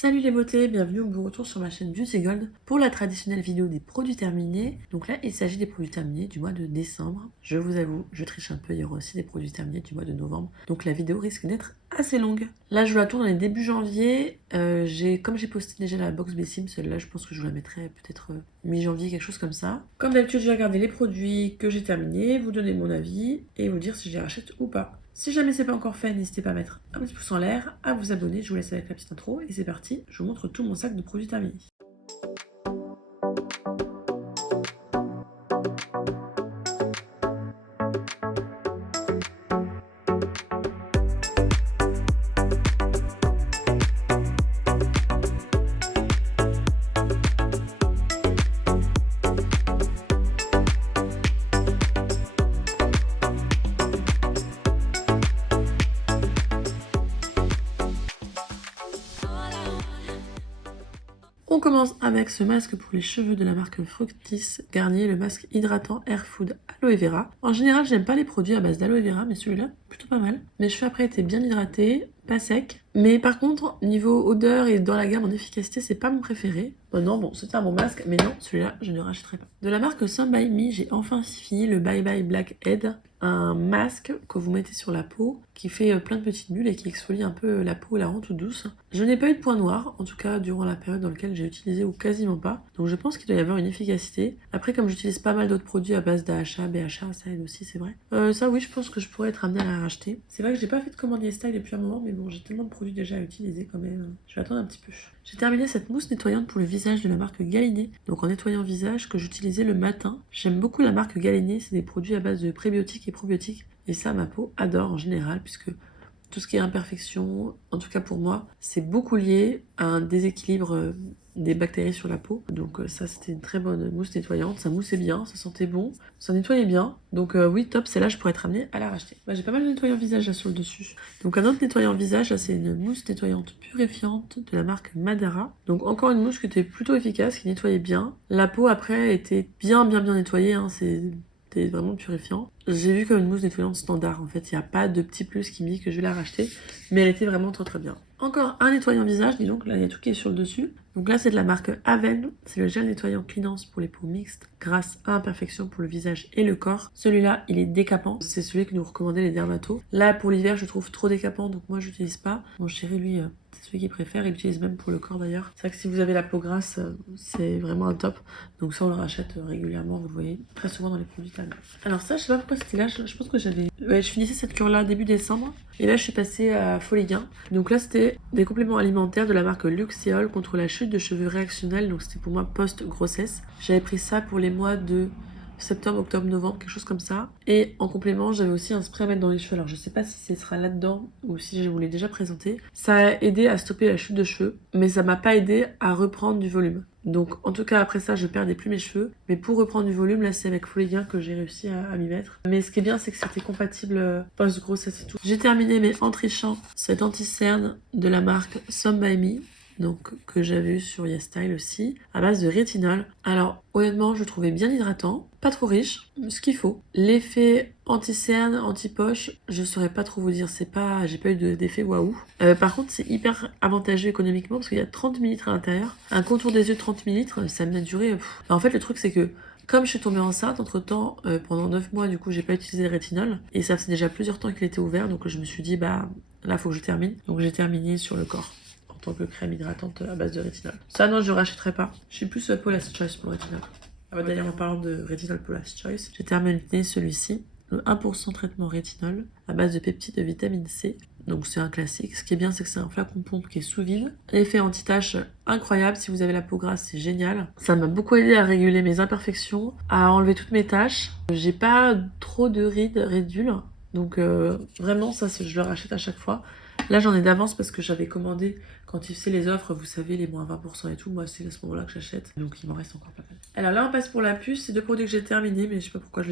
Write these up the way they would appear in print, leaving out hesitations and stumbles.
Salut les beautés, bienvenue au beau retour sur ma chaîne Beauty Gold pour la traditionnelle vidéo des produits terminés. Donc là, il s'agit des produits terminés du mois de décembre. Je vous avoue, je triche un peu, il y aura aussi des produits terminés du mois de novembre. Donc la vidéo risque d'être assez longue. Là, je vous la tourne dans les débuts janvier. Comme j'ai posté déjà la box Bessim, celle-là, je pense que je vous la mettrai peut-être mi-janvier, quelque chose comme ça. Comme d'habitude, je vais regarder les produits que j'ai terminés, vous donner mon avis et vous dire si je les rachète ou pas. Si jamais c'est pas encore fait, n'hésitez pas à mettre un petit pouce en l'air, à vous abonner. Je vous laisse avec la petite intro et c'est parti. Je vous montre tout mon sac de produits terminés. On commence avec ce masque pour les cheveux de la marque Fructis Garnier, le masque hydratant Air Food Aloe Vera. En général, j'aime pas les produits à base d'aloe vera, mais celui-là, plutôt pas mal. Mes cheveux après étaient bien hydratés, pas secs. Mais par contre, niveau odeur et dans la gamme en efficacité, c'est pas mon préféré. Bon, c'était un bon masque, mais non, celui-là, je ne rachèterai pas. De la marque Some By Me, j'ai enfin fini le Bye Bye Blackhead, un masque que vous mettez sur la peau, qui fait plein de petites bulles et qui exfolie un peu la peau et la rend toute douce. Je n'ai pas eu de points noirs, en tout cas durant la période dans laquelle j'ai utilisé ou quasiment pas. Donc je pense qu'il doit y avoir une efficacité. Après, comme j'utilise pas mal d'autres produits à base d'AHA, BHA, ça aide aussi, c'est vrai. Ça oui, je pense que je pourrais être amenée à la racheter. C'est vrai que j'ai pas fait de commande style depuis un moment, mais bon, j'ai tellement de produits déjà à utiliser quand même. Je vais attendre un petit peu. J'ai terminé cette mousse nettoyante pour le visage de la marque Galénier. Donc en nettoyant visage que j'utilisais le matin. J'aime beaucoup la marque Galénier, c'est des produits à base de prébiotiques et probiotiques. Et ça, ma peau adore en général, puisque tout ce qui est imperfection, en tout cas pour moi, c'est beaucoup lié à un déséquilibre des bactéries sur la peau. Donc ça, c'était une très bonne mousse nettoyante. Ça moussait bien, ça sentait bon, ça nettoyait bien. Donc oui, top, celle-là, je pourrais être amenée à la racheter. J'ai pas mal de nettoyants visage là sur le dessus. Donc un autre nettoyant visage, là, c'est une mousse nettoyante purifiante de la marque Madara. Donc encore une mousse qui était plutôt efficace, qui nettoyait bien. La peau, après, était bien nettoyée, hein, c'était vraiment purifiant. J'ai vu comme une mousse nettoyante standard. En fait, il n'y a pas de petit plus qui me dit que je vais la racheter. Mais elle était vraiment très bien. Encore un nettoyant visage, dis donc. Là, il y a tout qui est sur le dessus. Donc là, c'est de la marque Aven. C'est le gel nettoyant Cleanance pour les peaux mixtes grâce à imperfection pour le visage et le corps. Celui-là, il est décapant. C'est celui que nous recommandaient les dermatos. Là, pour l'hiver, je trouve trop décapant. Donc moi, je n'utilise pas. Mon chéri, lui, c'est celui qu'il préfère. Il l'utilise même pour le corps d'ailleurs. C'est vrai que si vous avez la peau grasse, c'est vraiment un top. Donc ça, on le rachète régulièrement. Vous le voyez très souvent dans les produits terminés. Alors ça, je sais pas pourquoi c'était là. Je pense que j'avais... Ouais, je finissais cette cure-là début décembre. Et là, je suis passée à Folie Gain. Donc là, c'était des compléments alimentaires de la marque Luxéol contre la chute de cheveux réactionnels. Donc c'était pour moi post-grossesse. J'avais pris ça pour les mois de septembre, octobre, novembre, quelque chose comme ça. Et en complément, j'avais aussi un spray à mettre dans les cheveux. Alors je sais pas si ce sera là-dedans ou si je vous l'ai déjà présenté. Ça a aidé à stopper la chute de cheveux, mais ça m'a pas aidé à reprendre du volume. Donc en tout cas après ça je perdais plus mes cheveux. Mais pour reprendre du volume, là c'est avec Folie Gain que j'ai réussi à m'y mettre. Mais ce qui est bien c'est que c'était compatible post-grossesse et tout. J'ai terminé mais en trichant cet anti-cerne de la marque Some By Me. Donc que j'avais eu sur YesStyle aussi, à base de rétinol. Alors honnêtement je le trouvais bien hydratant, pas trop riche, ce qu'il faut. L'effet anti-cerne, anti-poche, je saurais pas trop vous dire, j'ai pas eu d'effet waouh. Par contre c'est hyper avantageux économiquement parce qu'il y a 30 ml à l'intérieur. Un contour des yeux de 30 ml, ça m'a duré... En fait le truc c'est que comme je suis tombée enceinte, entre-temps, pendant 9 mois, du coup, j'ai pas utilisé le rétinol. Et ça faisait déjà plusieurs temps qu'il était ouvert, donc je me suis dit, bah, là, faut que je termine. Donc j'ai terminé sur le corps en tant que crème hydratante à base de rétinol. Ça, non, je rachèterai pas. Je suis plus Paula's Choice pour le rétinol. D'ailleurs, en parlant de rétinol Paula's Choice, j'ai terminé celui-ci, le 1% traitement rétinol à base de peptides de vitamine C. Donc c'est un classique. Ce qui est bien, c'est que c'est un flacon pompe qui est sous vide. L'effet anti-tache incroyable. Si vous avez la peau grasse, c'est génial. Ça m'a beaucoup aidé à réguler mes imperfections, à enlever toutes mes taches. J'ai pas trop de ridules. Donc vraiment, ça, je le rachète à chaque fois. Là, j'en ai d'avance parce que j'avais commandé quand il faisait les offres, vous savez, les moins 20% et tout. Moi, c'est à ce moment-là que j'achète. Donc, il m'en reste encore pas mal. Alors là, on passe pour la puce. C'est deux produits que j'ai terminés, mais je sais pas pourquoi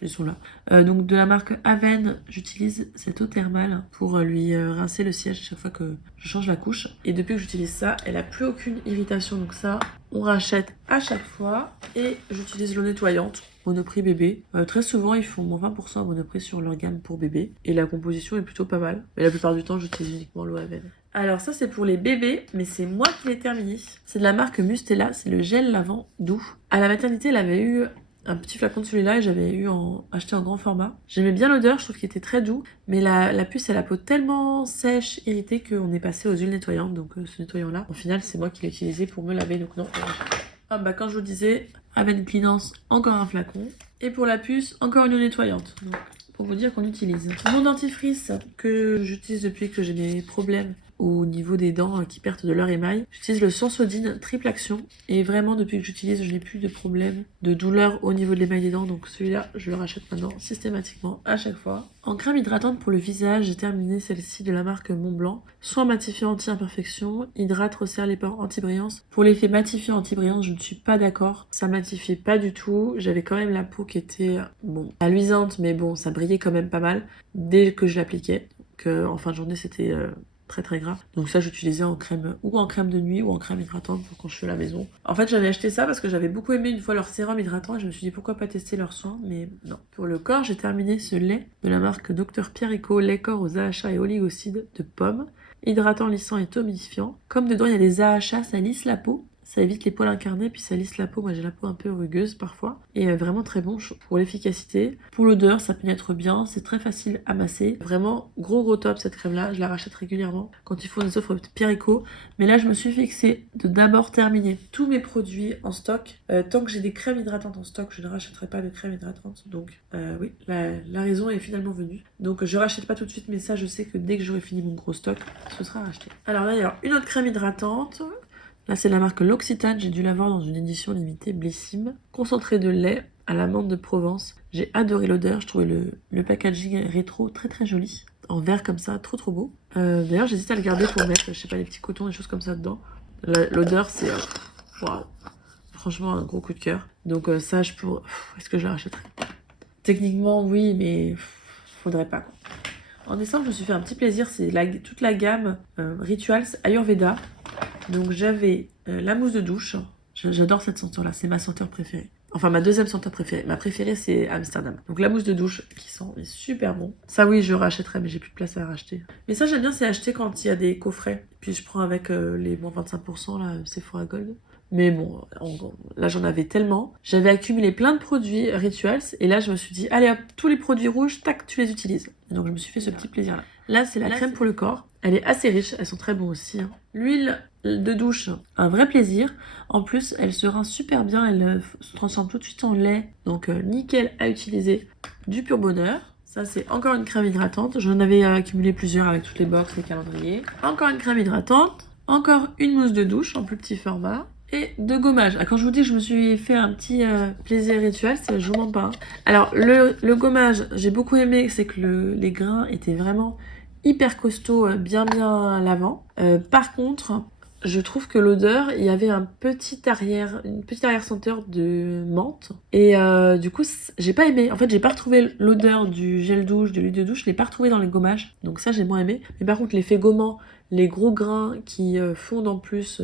ils sont là. Donc, de la marque Aven, j'utilise cette eau thermale pour lui rincer le siège à chaque fois que je change la couche. Et depuis que j'utilise ça, elle a plus aucune irritation. Donc ça, on rachète à chaque fois. Et j'utilise l'eau nettoyante. Monoprix bébé. Très souvent, ils font moins 20% à Monoprix sur leur gamme pour bébé. Et la composition est plutôt pas mal. Mais la plupart du temps, j'utilise uniquement l'eau Aven. Alors ça c'est pour les bébés, mais c'est moi qui l'ai terminé. C'est de la marque Mustela, c'est le gel lavant doux. À la maternité, elle avait eu un petit flacon de celui-là et j'avais acheté en grand format. J'aimais bien l'odeur, je trouve qu'il était très doux, mais la puce a la peau tellement sèche, irritée qu'on est passé aux huiles nettoyantes, donc ce nettoyant-là. Au final, c'est moi qui l'ai utilisé pour me laver, donc non. Ah bah quand je vous disais, avec Cleanance, encore un flacon. Et pour la puce, encore une eau nettoyante. Donc, pour vous dire qu'on utilise. Mon dentifrice que j'utilise depuis que j'ai des problèmes au niveau des dents qui perdent de leur émail. J'utilise le Sensodyne triple action et vraiment depuis que j'utilise je n'ai plus de problème de douleur au niveau de l'émail des dents, donc celui-là je le rachète maintenant systématiquement à chaque fois. En crème hydratante pour le visage, j'ai terminé celle-ci de la marque Montblanc. Soin matifiant anti-imperfection, hydrate, resserre les pores, anti-brillance. Pour l'effet matifiant anti-brillance, je ne suis pas d'accord, ça matifiait pas du tout, j'avais quand même la peau qui était bon, pas luisante mais bon, ça brillait quand même pas mal dès que je l'appliquais. En fin de journée c'était très très gras. Donc ça j'utilisais en crème de nuit ou en crème hydratante pour quand je suis à la maison. En fait j'avais acheté ça parce que j'avais beaucoup aimé une fois leur sérum hydratant et je me suis dit pourquoi pas tester leurs soins, mais non. Pour le corps j'ai terminé ce lait de la marque Dr Pierrico, lait corps aux AHA et oligocides de pomme, hydratant, lissant et tomifiant. Comme dedans il y a des AHA, ça lisse la peau. Ça évite les poils incarnés, puis ça lisse la peau. Moi j'ai la peau un peu rugueuse parfois. Et vraiment très bon pour l'efficacité. Pour l'odeur, ça pénètre bien, c'est très facile à masser. Vraiment gros top cette crème là, je la rachète régulièrement quand ils font des offres Pierrico. Mais là je me suis fixée de d'abord terminer tous mes produits en stock. Tant que j'ai des crèmes hydratantes en stock, je ne rachèterai pas de crème hydratante. Donc oui, la raison est finalement venue. Donc je rachète pas tout de suite, mais ça je sais que dès que j'aurai fini mon gros stock, ce sera racheté. Alors là il y a une autre crème hydratante. Là, c'est la marque L'Occitane. J'ai dû l'avoir dans une édition limitée Blissime. Concentré de lait à l'amande de Provence. J'ai adoré l'odeur. Je trouvais le packaging rétro très très joli. En verre comme ça, trop beau. D'ailleurs, j'hésite à le garder pour mettre, je sais pas, les petits cotons, des choses comme ça dedans. L'odeur, c'est... Waouh. Franchement, un gros coup de cœur. Donc ça, est-ce que je la rachèterai? Techniquement, oui, mais faudrait pas, quoi. En décembre, je me suis fait un petit plaisir. C'est toute la gamme Rituals Ayurveda. Donc j'avais la mousse de douche, j'adore cette senteur là, c'est ma senteur préférée. Enfin ma deuxième senteur préférée, ma préférée c'est Amsterdam. Donc la mousse de douche qui sent super bon. Ça oui je rachèterai mais j'ai plus de place à racheter. Mais ça j'aime bien, c'est acheter quand il y a des coffrets. Puis je prends avec les moins 25% là, Sephora Gold. Mais bon, là j'en avais tellement. J'avais accumulé plein de produits Rituals et là je me suis dit allez hop, tous les produits rouges, tac, tu les utilises. Et donc je me suis fait ce petit plaisir là. Là c'est la crème pour le corps. Elle est assez riche, elles sont très bonnes aussi. Hein. L'huile de douche, un vrai plaisir. En plus, elle se rince super bien, elle se transforme tout de suite en lait. Donc nickel à utiliser. Du pur bonheur. Ça, c'est encore une crème hydratante. J'en avais accumulé plusieurs avec toutes les box, les calendriers. Encore une crème hydratante. Encore une mousse de douche en plus petit format. Et de gommage. Ah, quand je vous dis que je me suis fait un petit plaisir rituel, je vous mens pas. Hein. Alors, le gommage, j'ai beaucoup aimé, c'est que les grains étaient vraiment hyper costaud, bien lavant. Par contre, je trouve que l'odeur, il y avait une petite arrière senteur de menthe. Et du coup, j'ai pas aimé. En fait, j'ai pas retrouvé l'odeur du gel douche, de l'huile de douche. Je l'ai pas retrouvé dans les gommages. Donc ça, j'ai moins aimé. Mais par contre, l'effet gommant, les gros grains qui fondent en plus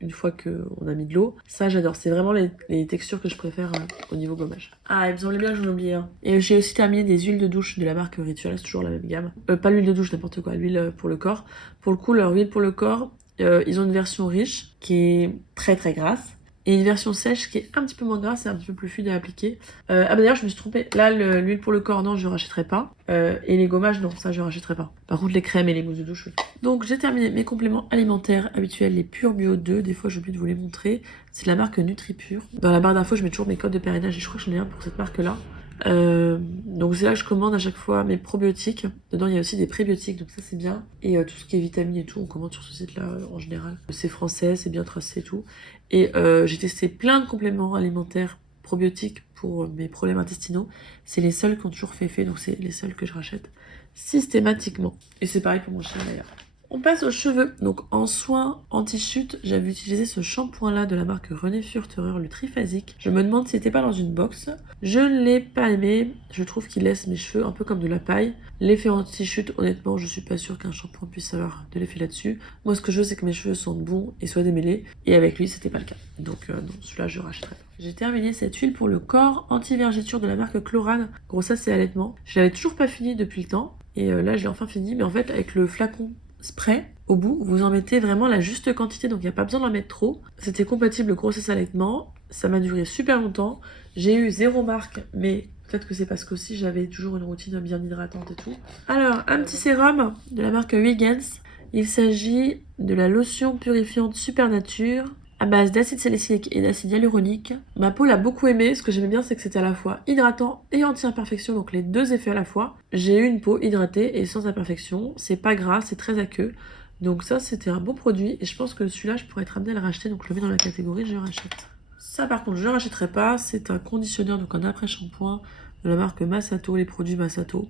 une fois qu'on a mis de l'eau, ça j'adore. C'est vraiment les textures que je préfère au niveau gommage. Ah, il me semblait bien que j'en oubliais un. Et j'ai aussi terminé des huiles de douche de la marque Ritual, c'est toujours la même gamme. Pas l'huile de douche, n'importe quoi, l'huile pour le corps. Pour le coup, leur huile pour le corps, ils ont une version riche qui est très très grasse. Et une version sèche qui est un petit peu moins grasse et un petit peu plus fluide à appliquer. Ah bah d'ailleurs je me suis trompée. Là l'huile pour le corps non je rachèterai pas. Et les gommages non ça je rachèterai pas. Par contre les crèmes et les mousses de douche oui. Donc j'ai terminé mes compléments alimentaires habituels, les Pure Bio 2. Des fois j'oublie de vous les montrer. C'est de la marque NutriPure. Dans la barre d'infos je mets toujours mes codes de parrainage et je crois que j'en ai un pour cette marque là. Donc c'est là que je commande à chaque fois mes probiotiques. Dedans il y a aussi des prébiotiques donc ça c'est bien. Et tout ce qui est vitamines et tout on commande sur ce site là en général. C'est français, c'est bien tracé et tout. Et j'ai testé plein de compléments alimentaires probiotiques pour mes problèmes intestinaux. C'est les seuls qui ont toujours fait effet donc c'est les seuls que je rachète systématiquement. Et c'est pareil pour mon chien d'ailleurs. On passe aux cheveux. Donc en soins anti-chute, j'avais utilisé ce shampoing là de la marque René Furterer, le triphasique. Je me demande s'il n'était pas dans une box. Je ne l'ai pas aimé. Je trouve qu'il laisse mes cheveux un peu comme de la paille. L'effet anti-chute, honnêtement, je suis pas sûre qu'un shampoing puisse avoir de l'effet là-dessus. Moi, ce que je veux, c'est que mes cheveux sentent bon et soient démêlés. Et avec lui, c'était pas le cas. Donc non, celui-là, je rachèterai. J'ai terminé cette huile pour le corps anti-vergeture de la marque Chlorane. Gros, ça, c'est allaitement. Je l'avais toujours pas fini depuis le temps. Et là, je l'ai enfin fini. Mais en fait, avec le flacon spray, au bout. Vous en mettez vraiment la juste quantité, donc il n'y a pas besoin d'en mettre trop. C'était compatible grossesse allaitement. Ça m'a duré super longtemps. J'ai eu 0 marque, mais peut-être que c'est parce qu'aussi j'avais toujours une routine bien hydratante et tout. Alors, un petit sérum de la marque Huygens. Il s'agit de la lotion purifiante Supernature à base d'acide salicylique et d'acide hyaluronique. Ma peau l'a beaucoup aimé. Ce que j'aimais bien, c'est que c'était à la fois hydratant et anti-imperfection, donc les deux effets à la fois. J'ai eu une peau hydratée et sans imperfection. C'est pas gras, c'est très aqueux. Donc ça, c'était un bon produit et je pense que celui-là, je pourrais être amenée à le racheter. Donc je le mets dans la catégorie je rachète. Ça, par contre, je ne le rachèterai pas. C'est un conditionneur, donc un après-shampoing de la marque Massato. Les produits Massato,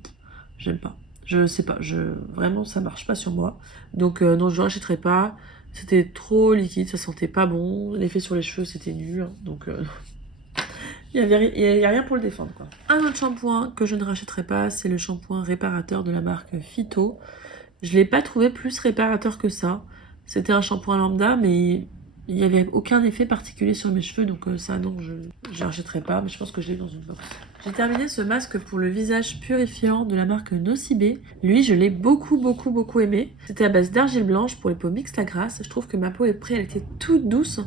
j'aime pas. Je sais pas, vraiment, ça marche pas sur moi. Donc non, je ne le rachèterai pas. C'était trop liquide, ça sentait pas bon. L'effet sur les cheveux, c'était nul. Donc il y a rien pour le défendre, quoi. Un autre shampoing que je ne rachèterai pas, c'est le shampoing réparateur de la marque Phyto. Je l'ai pas trouvé plus réparateur que ça. C'était un shampoing lambda, mais il n'y avait aucun effet particulier sur mes cheveux, donc ça non, je ne rachèterai pas, mais je pense que je l'ai dans une box. J'ai terminé ce masque pour le visage purifiant de la marque Nocibé. Lui, je l'ai beaucoup aimé. C'était à base d'argile blanche pour les peaux mixtes à grasse. Je trouve que ma peau est prête, elle était toute douce.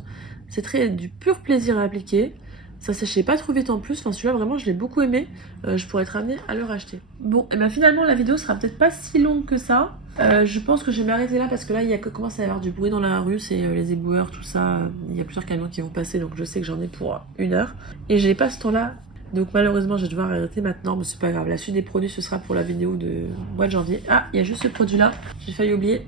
C'est du pur plaisir à appliquer. Ça séchait pas trop vite en plus, enfin celui-là vraiment je l'ai beaucoup aimé, je pourrais être amenée à le racheter. Bon, et bien finalement la vidéo sera peut-être pas si longue que ça, je pense que je vais m'arrêter là parce que là il commence à y avoir du bruit dans la rue, c'est les éboueurs, tout ça, il y a plusieurs camions qui vont passer donc je sais que j'en ai pour 1 heure, et j'ai pas ce temps-là, donc malheureusement je vais devoir arrêter maintenant, mais c'est pas grave, la suite des produits ce sera pour la vidéo de mois de janvier. Ah, il y a juste ce produit là, j'ai failli oublier,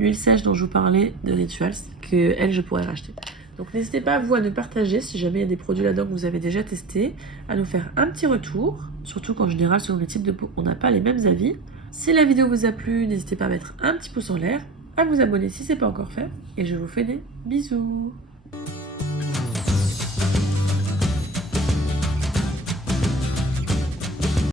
l'huile sèche dont je vous parlais de Rituals, que elle je pourrais racheter. Donc n'hésitez pas vous à nous partager si jamais il y a des produits là-dedans que vous avez déjà testés, à nous faire un petit retour, surtout qu'en général selon les types de peau on n'a pas les mêmes avis. Si la vidéo vous a plu, n'hésitez pas à mettre un petit pouce en l'air, à vous abonner si ce n'est pas encore fait, et je vous fais des bisous.